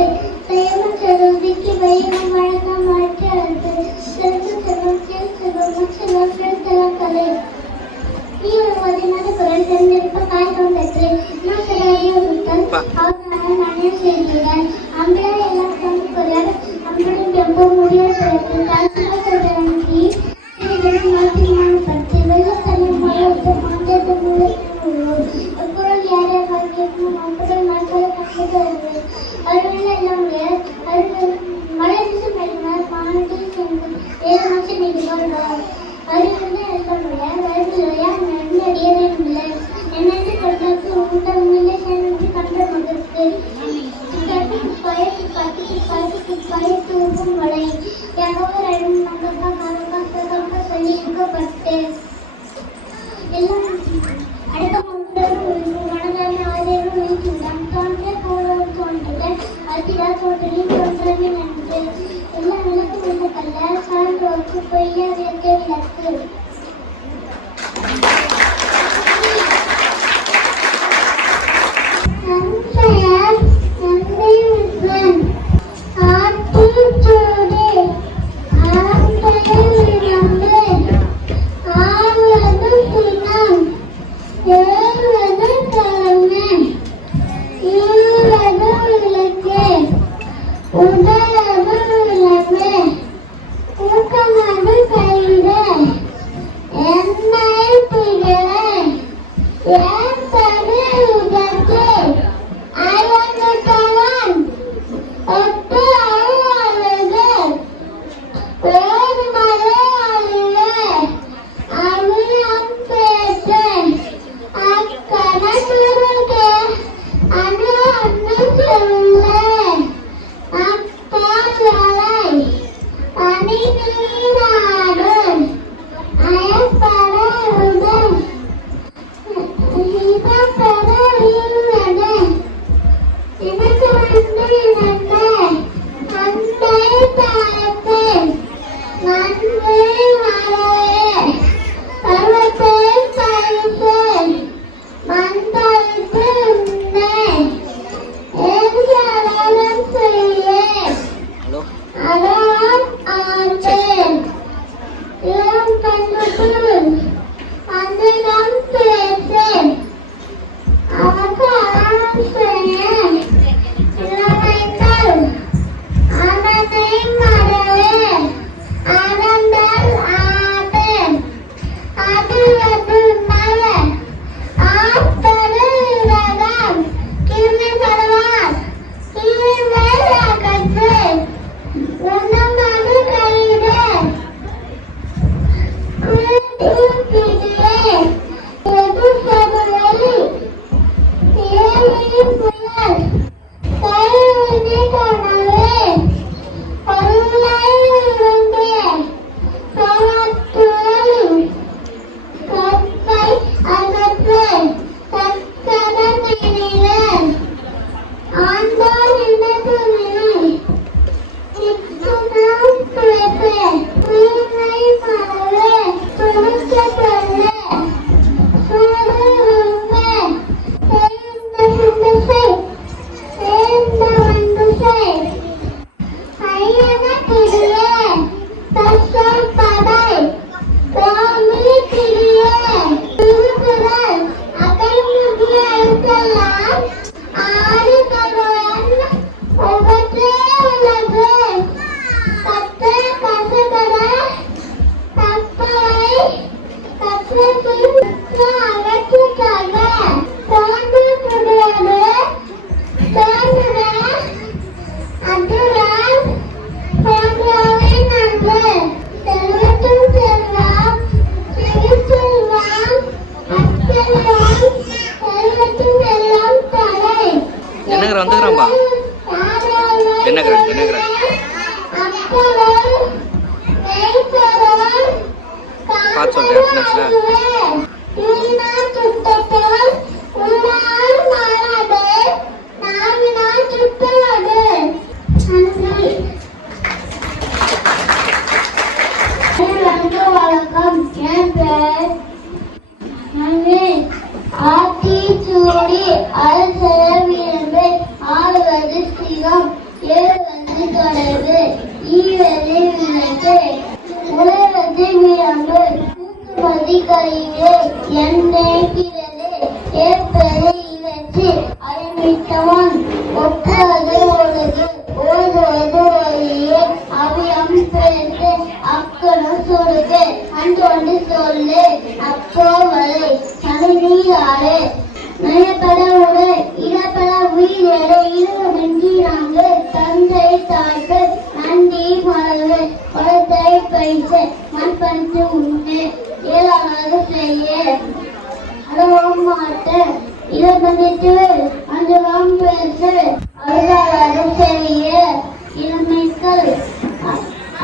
அழைத்தது. பிரேம சரோதிக்கு வைரம் வழக்கம் வாழ்க்கை அழைத்தது. செல்வ செல்வம் செல் செல்வம் செல்வம் செலுத்தலாம் கலை. நீ ஒரு மதிமான குரல் தெரிந்திருப்ப காய்கம் பெற்று நான் சிலையை விட்டால் அவர் நானே செய்கிறார். அம்பளை எல்லாம் தந்து குரல் அம்பளும் ரொம்ப முடியாத பிறகு காலி மாற்றி வெள்ளத்தன்மை மழை மாற்றத்தை மூலம் குரல் யாரை வாழ்க்கைக்கும் அம்புகள் மாற்ற கண்டு அருள் எல்லாம் அருள் மழை திசை பெறுவார் மாநிலத்தில் சென்று 7 மாதம் நீடிவார் அறிவுன்னு இருக்கணும்ல வருதுலையா நன்னடியதில்லை என்னென்னு கொண்டாக்கு உங்கள் உண்மையிலே சேர்ந்து கண்ட மகற்கு பயத்து உருவும் மழை யாகவர் அழும் மங்கப்பா கரப்பா சொல்லி இருக்கப்பட்டு எல்லாம் அடுத்த மனதான ஆதரவு வைத்துள்ளான் தோன்ற போரால் தோன்றுக அதிரா தோன்றலின் தோன்றமே நன்று எல்லா விளக்கும் விளக்கல்ல சான்றோருக்கு பொய்யா விளக்கே விளக்கு. வந்துக்கிறான்பா என்னங்கிறான் பார்த்து சொல்றேன் ஆத்தி சூடி அல் செலவியல்பை ஆழ்வது சிவம் ஏவது தொடர்பு ஈவது விளக்கு உழவது மிளம்பு மூக்குமதி கழிவு எண்ணெய் பிறகு ஏற்பது இவற்று அறிவித்தவன் ஒப்பது ஒழுகு ஓதுவது ஒளியே அவியம் பெருத்து அக்கணும் சுருகு அன்றொன்று சொல்லு அப்போ வரை தனிநீராறு நயப்பட உடை இடப்பட உயிரடை இருவ வெண்டீராங்கு தந்தை தாய்க்கு நன்றி மரபு குளத்தை பைசு மண்படுத்து உண்டு ஏழாவது செய்ய அழகாம் மாட்டு இருபதித்து அஞ்சலாம் பேசு அழகாக செய்ய இளமைக்கள்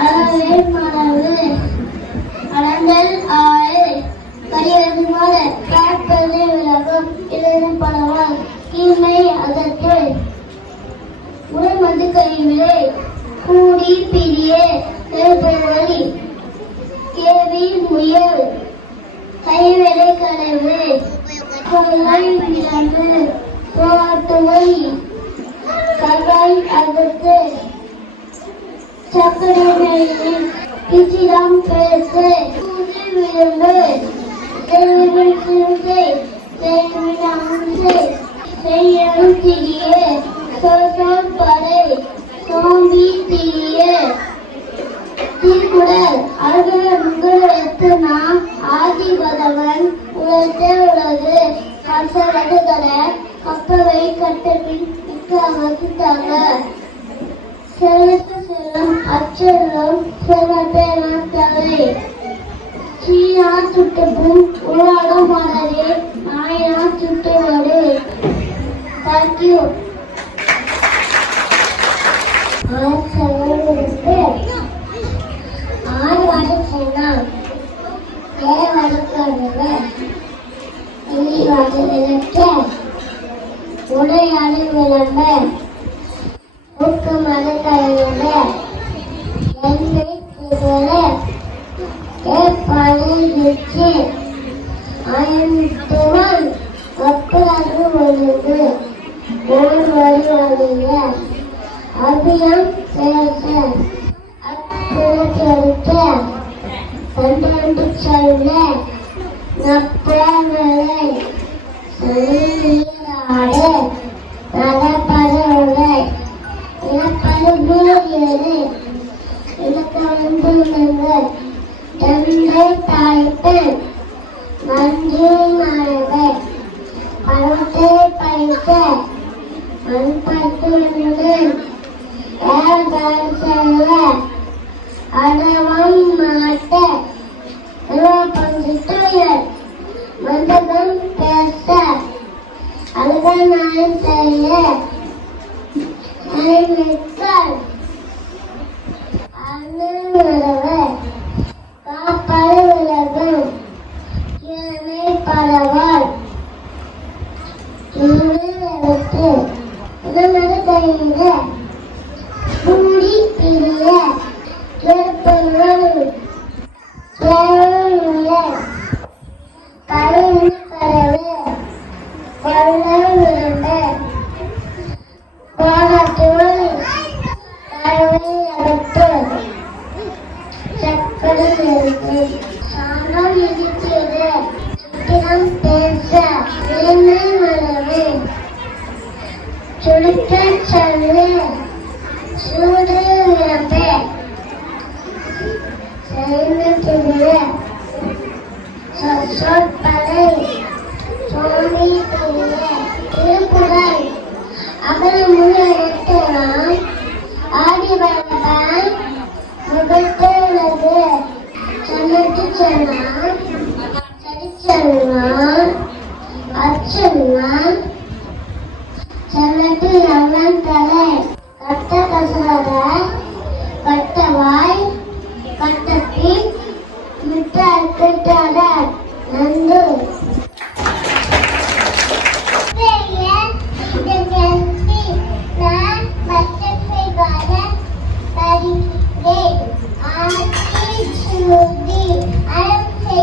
அழகை மரபு அடங்கல் ஆறு கரியது மாற காப்பது விலகும் இடது பழவால் தீமை அதற்கு உடம்பது கழிவிலே கூடி பிரிய வழி கேவி முயல் கைவிலை கலவு கொள்ளை விலங்கு போட்டுவை ககாய் அதற்கு சக்கரமையின் பிச்சிடம் பேசு விரும்பு செய்யும் திரிய சோசோல் படை சோம்பி திரிய திருக்குறள் அழகு நாம் ஆதிபதவன் உலகே உலகு கசவது கட கப்பவை கட்டபின் மிக்க வகுத்தாக செல்வத்து செல்லும் அச்செல்லும் செல்வத்தை நாட்டவை சீனா சுட்டுப்பும் உருவாடும் மலரே நாயனா சுட்டுவடு தேங்க்யூ ஆறு வடை சொன்னால் ஏழு வடக்காடுங்க வெள்ளி வடை விளக்க உடையாடு விளம்ப ஊக்க மத கழிவுங்க எண்ணெய் புகழ ஏற்படுத்தி அயன்த்துவன் கப்பலாக ஒழுங்கு ஓர் வருவாங்க அபியம் பேச அப்புறத்தெடுக்க கண்டு சொல்ல நப்பங்களை நீராடு நடப்பதை இனப்படுகிறது இலக்க வந்து தந்தை தாய்ப்பு நன்றி மரபை பணத்தை பைச மண்பட்டு செல்ல அடவம் மாட்ட மந்தகம் பேச அழுகநாய் செய்ய அனைமிக்கல் அணுவரவை காப்பது விலகும் கிழமை பரவால் எடுத்து இடமது கையில கூடி பிரிய கேட்பவர்கள் கேளுள்ள கருணை கடவு கொள்ள விரும்ப கோலத்துவல் கருவை அடுத்து சக்கரை இருக்கு சாணம் இருக்கிறது சித்திரம் பேச இளமை மரபு சுடுக்க சொல்லு சூடு விளம்ப செய்திய சொற்படை சோழி பெரிய திருக்குறள் அகல முன்னெடுத்தனால் ஆதிபரப்பான் முகத்தோடு சொன்னது சொன்னான் சரிச்சொன்னான் அச்சொன்னான் சொன்னது எவ்வளன் தலை கட்ட கசாத கட்டவாய் கட்டப்பி மிட்ட கட்டாத நந்து I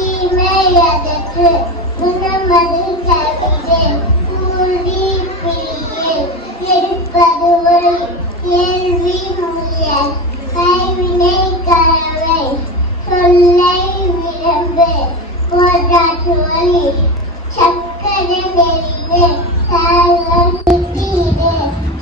தீமையதற்கு குணமது கவிதை கூடி பிரியே எடுப்பது ஒரு கேள்வி முயல் கைவினை கரவை சொல்லை விளம்பு போதாற்று வழி சக்கரை நெறிவு சாலம் சித்திரே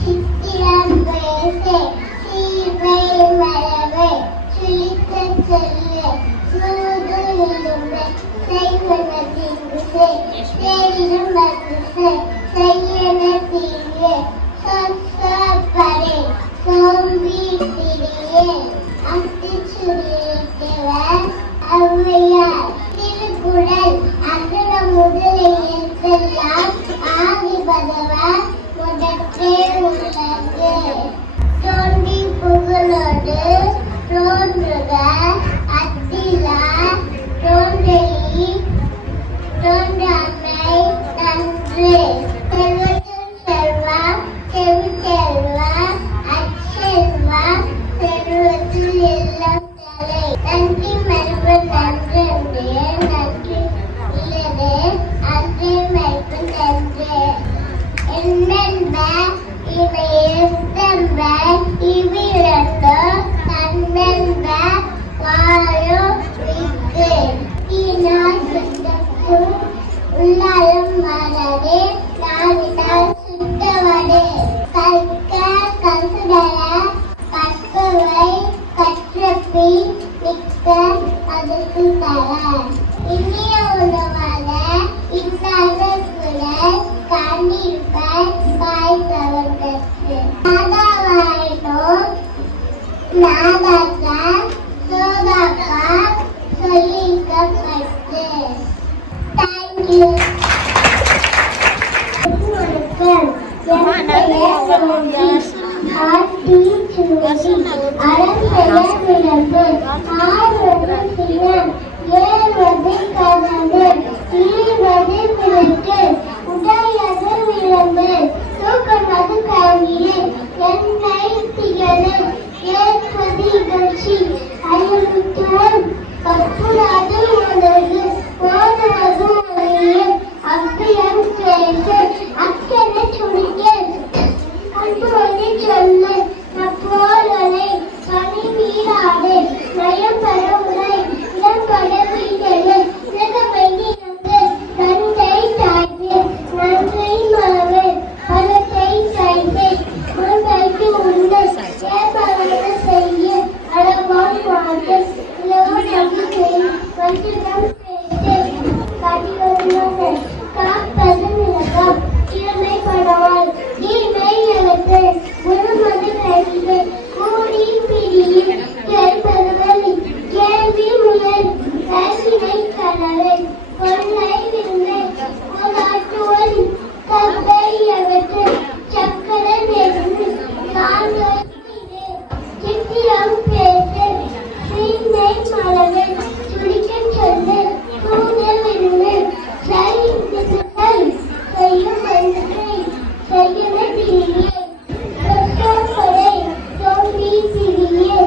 சித்திரம் பேசே சீவை மரபை சுழித்த சொல்லு சூது இடும்பு செய்வன தீங்குசே தேரிடும் மகுசே செய்யன தீங்கு சொற்பரே சோம்பி திரியே அத்திச்சுரித்தவர் ஔவையார் திருக்குறள் அகர முதல எழுத்தெல்லாம் ஆதிபகவா முதற்றே உள்ளது தோன்றி புகழோடு தோன்றுக அத்திலா தோன்றி தோன்றாமை நன்று செல்வத்துள் செல்வம் செவிச்செல்வம் அச்செல்வம் செல்வத்துள் எல்லாம் தலை நன்றி மரபு நன்று நன்றி உள்ளது அன்றே மரபு நன்று என்னென்ப இவை எழுத்தம்ப இவ்விரண்டு கண்ணென்ப வாழோ விக்கு தீனால் சுத்தக்கும் உள்ளாலும் மலரே நாவினால் சுத்தவடே கற்க கசுடர கற்பவை கற்றபின் மிக்க அதற்கு தர இனிய உணவான இன்னாத குரல் காண்டிருப்ப காய் தவறுக்கு நாதாவாயினோ நாதாக்கா சோதாக்கா சொல்லிக்கப்பட்டு தேங்க்யூ. அக்கறை சுழிக்க அன்புவதை சொல்லு அப்போதனை பணி மீறாதே நயம் பெற உரை இடம்பட வீட்டது உலகமைதி நம்பு நன்றை தாய்த்து நன்றை மறவு பலத்தை தாய்த்து முன்வைத்து உண்டு ஏற்பவன செய்ய அளவான் மாட்டு உலகம் நம்பிக்கை வஞ்சிடம் பேசு கடிவருவது காப்பது நிலகம் இளமை படவாய் நீமை எழுத்து முழுமது கழிவு கூடி பிரியில் கேள்பதுவலி கேள்வி முயல் கல்வினை கனவை கொள்ளை விரும்பை போதாற்றுவலி கப்பை எழுத்து சக்கர நெருங்கு நான்கு சித்திரம் பேசு சீமை மலவை சுழிக்கச் சொல்லு கூடல் விரும்பு செய்யும் மனிதனை செய்யன பிரியே சொற்கொடை தோன்றி பிரியே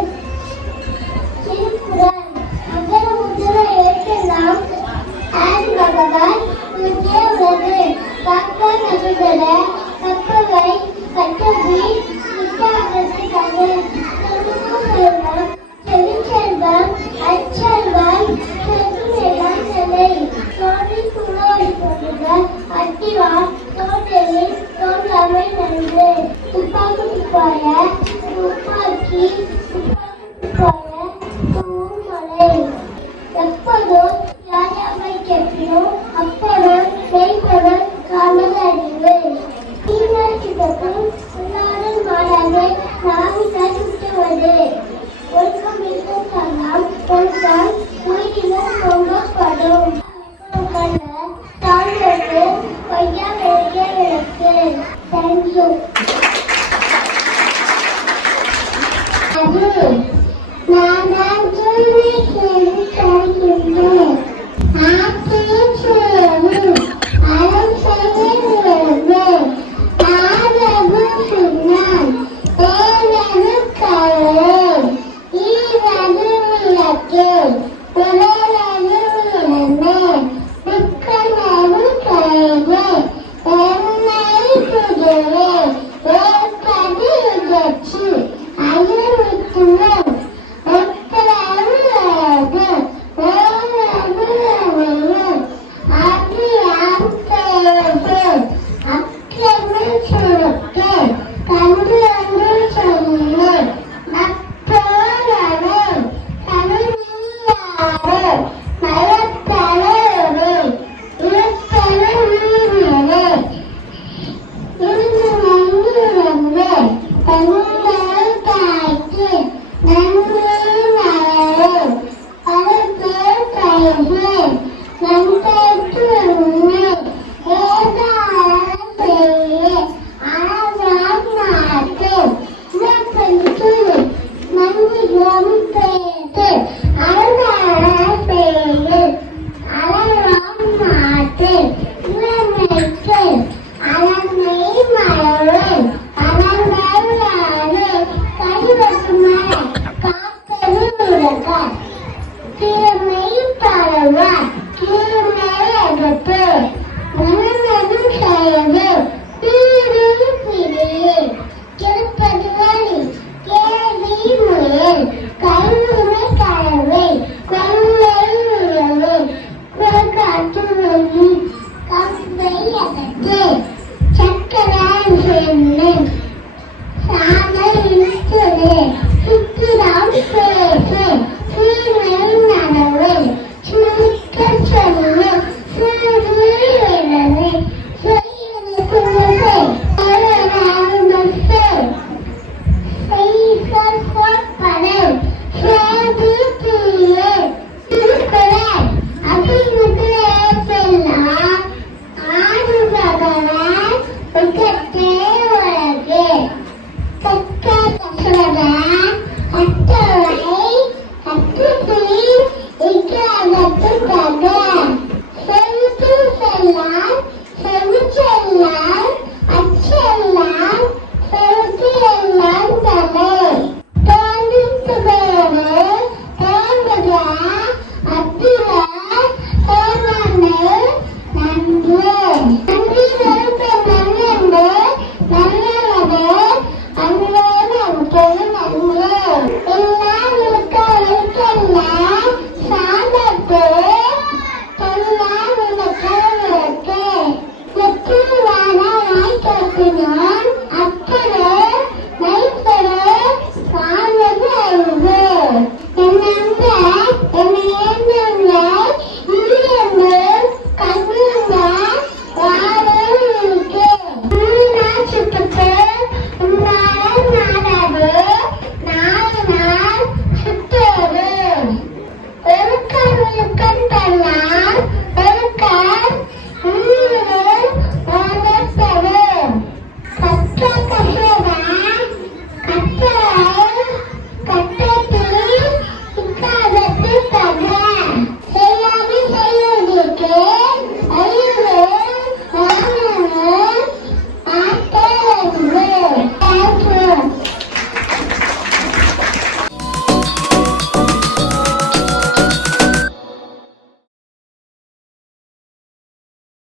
திருக்குறள் அகர முதல எழுத்தெல்லாம் ஆதி பகவான் முன்னே உள்ளது காக்க நகுதல கப்பவை கட்டபி விட்டாகத்துக்காக செல்வம் செவிச்செல்வம் அச்செல்வம் செல்வமெல்லாம் நிலை தோன்றி குணோடி போடுக அத்திவா தோன்றலில் தோன்றாமை நன்று துப்பாக்கு துப்பாய